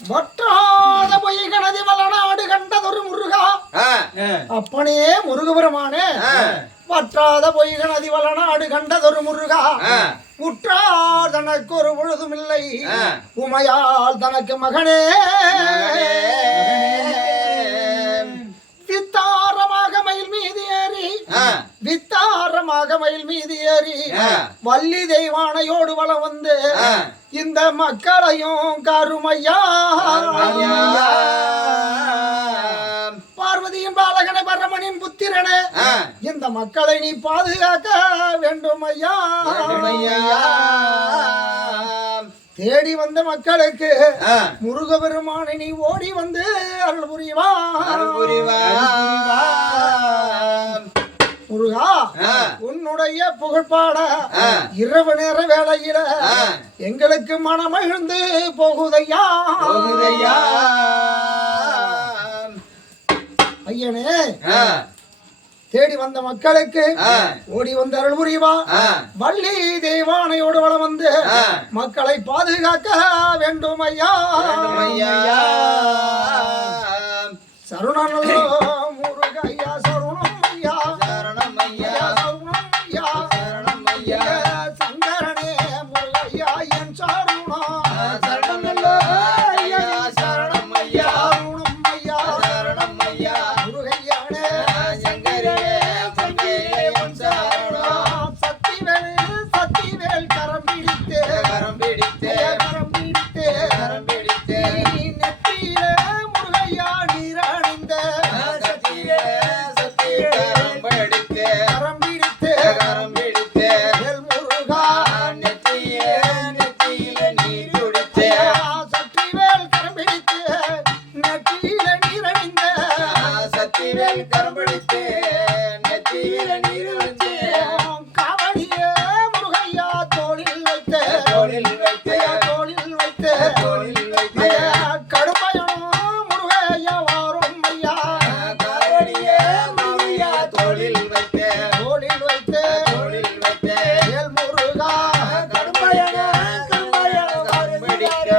வற்றாத பொய்கனதி வளநாடு கண்டதொரு முருகா அப்பனே முருகபெருமானே வற்றாத பொய்கனதி வளநாடு கண்டதொரு முருகா உற்றார் தனக்கு ஒரு பொழுதுமில்லை உமையால் தனக்கு மகனே வித்தாரமாக மயில் மீது ஏறி வித்தாரமாக மயில் மீது ஏறி வள்ளி தெய்வானையோடு வளம் வந்து இந்த மக்களையும் கருமையா பார்வதியின் பாலகனை பரமனின் புத்திரனே இந்த மக்களை நீ பாதுகாக்க வேண்டும் ஐயா. தேடி வந்த மக்களுக்கு முருகபெருமானை நீ ஓடி வந்து அருள் புரிவா முருகா. உன்னுடைய புகழ்பாட இரவு நேர வேளையில எங்களுக்கு மனமகிழ்ந்து போகுதையா ஐயனே. தேடி வந்த மக்களுக்கு ஓடி வந்து அருள் புரிவா வள்ளி தெய்வானையோடு வளம் வந்து மக்களை பாதுகாக்க வேண்டும் ஐயா. சரணோ முருகையா சரணம் ஐயா சரணம் ஐயா சரணம் ஐயா சரணம் ஐயா சங்கரனே முருகையா என் சரணம் சரணம் ஐயா சரணம் ஐயா சரணம் ஐயா சரணம் ஐயா முருகையானே சங்கரனே சங்கரே என் சரணம் சக்திவேல் கரம் பிடித்தே கரம் பிடித்தே கரம் பிடித்தே கரம் பிடித்தே நெற்றியிலே முருகையா நீரணிந்த சக்தியே சக்தியே கரம் பிடித்தே கரம் பிடித்தே கரம் பிடித்தே எல் முருகா நெற்றியிலே நெற்றியிலே நீர் குடித்தே சக்திவேல் கரம் பிடித்தே நெற்றியிலே நீரணிந்த சக்திவேல் கரம் பிடித்தே நெற்றியிலே நீரணிந்தே காவடியே முருகையா தோளில் வைத்தே தோளில் வைத்தே தோளில் வைத்தே தோளில் வைத்தே கடுமையனோ முருகையா வாரும் ஐயா காவடியே முருகையா தோளில் வைத்தே தோளில் வைத்தே தோளில் வைத்தே எல் முருகா கடுமையனோ கடுமையனோ கரம் பிடிக்க